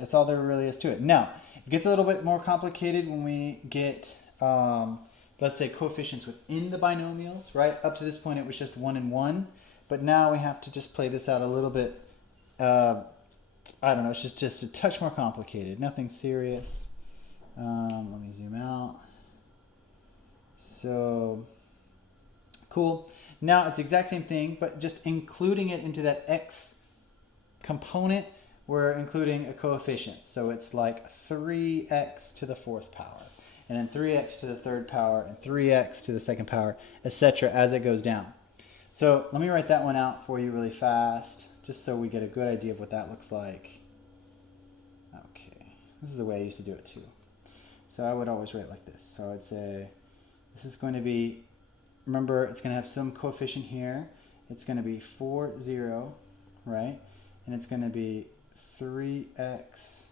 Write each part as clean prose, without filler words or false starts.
That's all there really is to it. Now, it gets a little bit more complicated when we get, let's say, coefficients within the binomials, right? Up to this point, it was just 1 and 1. But now we have to just play this out a little bit. I don't know, it's just a touch more complicated. Nothing serious. Let me zoom out. So, cool. Now it's the exact same thing, but just including it into that x component, we're including a coefficient. So it's like 3x to the 4th power, and then 3x to the 3rd power, and 3x to the 2nd power, etc. as it goes down. So let me write that one out for you really fast, just so we get a good idea of what that looks like. Okay, this is the way I used to do it too. So I would always write it like this. So I'd say this is going to be, remember, it's going to have some coefficient here. It's going to be 4, 0, right? And it's going to be 3x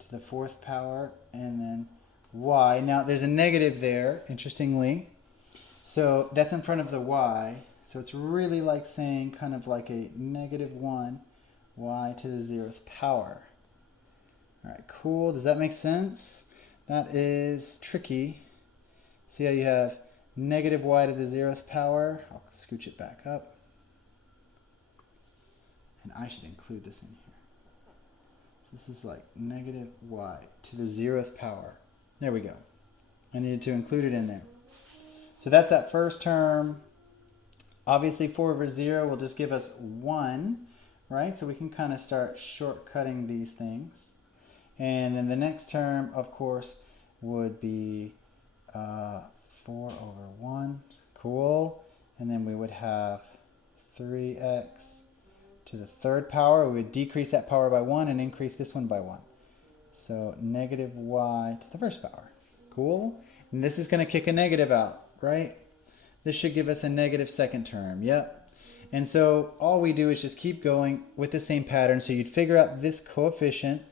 to the 4th power, and then y. Now, there's a negative there, interestingly. So that's in front of the y. So it's really like saying kind of like a negative 1 y to the 0th power. All right, cool. Does that make sense? That is tricky. See how you have negative y to the 0th power? I'll scooch it back up. And I should include this in here. This is like negative y to the 0th power. There we go. I needed to include it in there. So that's that first term. Obviously 4 over 0 will just give us 1, right? So we can kind of start shortcutting these things. And then the next term, of course, would be 4 over 1. Cool. And then we would have 3x to the 3rd power. We would decrease that power by 1 and increase this one by 1. So negative y to the 1st power. Cool. And this is going to kick a negative out, right? This should give us a negative 2nd term. Yep. And so all we do is just keep going with the same pattern. So you'd figure out this coefficient,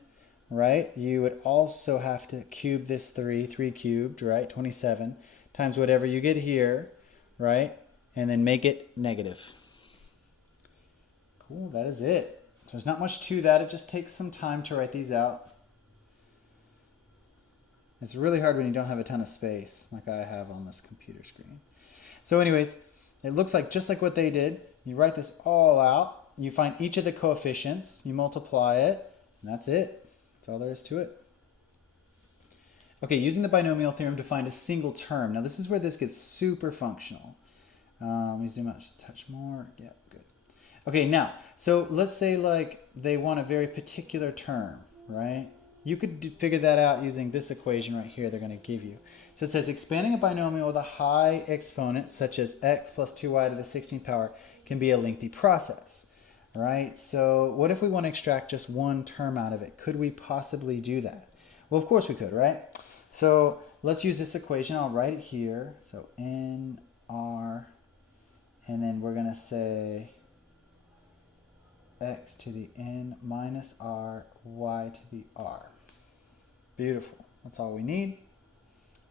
right? You would also have to cube this 3 cubed, right? 27 times whatever you get here, right? And then make it negative. Cool, that is it. So there's not much to that. It just takes some time to write these out. It's really hard when you don't have a ton of space, like I have on this computer screen. So anyways, it looks like just like what they did. You write this all out. You find each of the coefficients. You multiply it. And that's it. That's all there is to it. Okay, using the binomial theorem to find a single term. Now this is where this gets super functional. Let me zoom out just a touch more. Yeah, good. Okay, now, so let's say like they want a very particular term, right? You could figure that out using this equation right here they're going to give you. So it says expanding a binomial with a high exponent, such as x plus 2y to the 16th power, can be a lengthy process, right? So what if we want to extract just one term out of it? Could we possibly do that? Well, of course we could, right? So let's use this equation. I'll write it here. So n, r, and then we're going to say x to the n minus r, y to the r. Beautiful. That's all we need.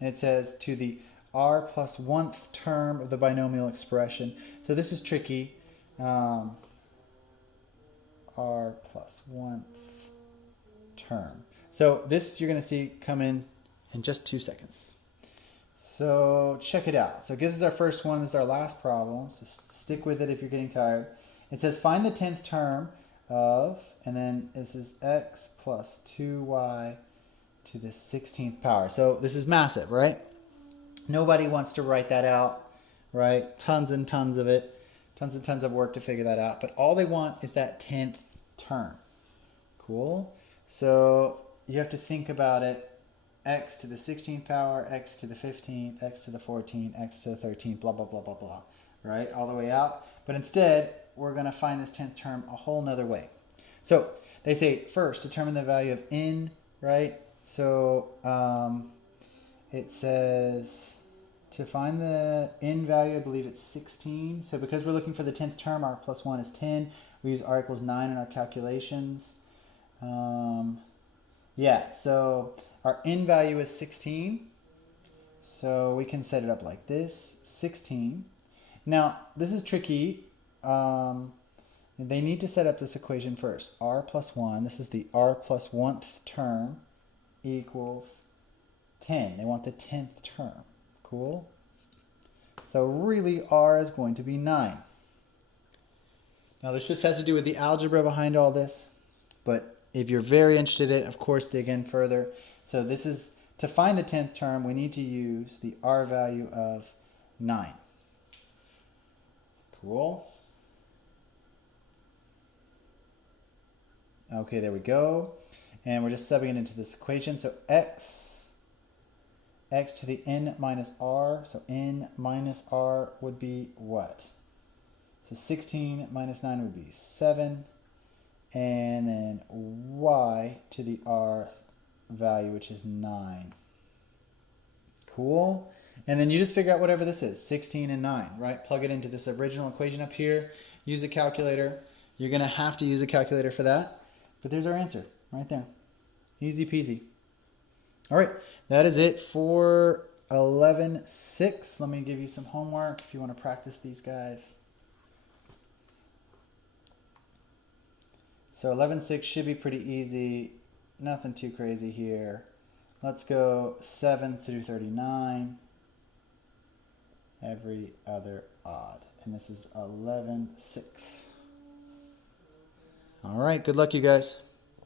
And it says to the r plus 1th term of the binomial expression. So this is tricky. R plus 1th term. So this you're going to see come in just 2 seconds. So check it out. So it gives us our first one. This is our last problem. So stick with it if you're getting tired. It says find the 10th term of, and then this is x plus 2y to the 16th power. So this is massive, right? Nobody wants to write that out, right? Tons and tons of it. Tons and tons of work to figure that out. But all they want is that 10th term. Cool. So you have to think about it. X to the 16th power, x to the 15th, x to the 14th, x to the 13th, blah, blah, blah, blah, blah. Right? All the way out. But instead, we're going to find this 10th term a whole nother way. So they say first, determine the value of n, right? So it says to find the n value, I believe it's 16. So because we're looking for the 10th term, r plus 1 is 10. We use r equals 9 in our calculations. Yeah, so our n value is 16. So we can set it up like this, 16. Now, this is tricky they need to set up this equation first. R plus 1, this is the R plus 1th term, equals 10. They want the 10th term. Cool? So really R is going to be 9. Now this just has to do with the algebra behind all this, but if you're very interested in it, of course, dig in further. So this is, to find the 10th term, we need to use the R value of 9. Cool. Okay, there we go. And we're just subbing it into this equation. So x to the n minus r. So n minus r would be what? So 16 minus 9 would be 7. And then y to the r value, which is 9. Cool. And then you just figure out whatever this is, 16 and 9, right? Plug it into this original equation up here. Use a calculator. You're going to have to use a calculator for that. But there's our answer right there. Easy peasy. All right, that is it for 11.6. Let me give you some homework if you want to practice these guys. So 11.6 should be pretty easy. Nothing too crazy here. Let's go 7 through 39. Every other odd. And this is 11.6. All right, good luck, you guys.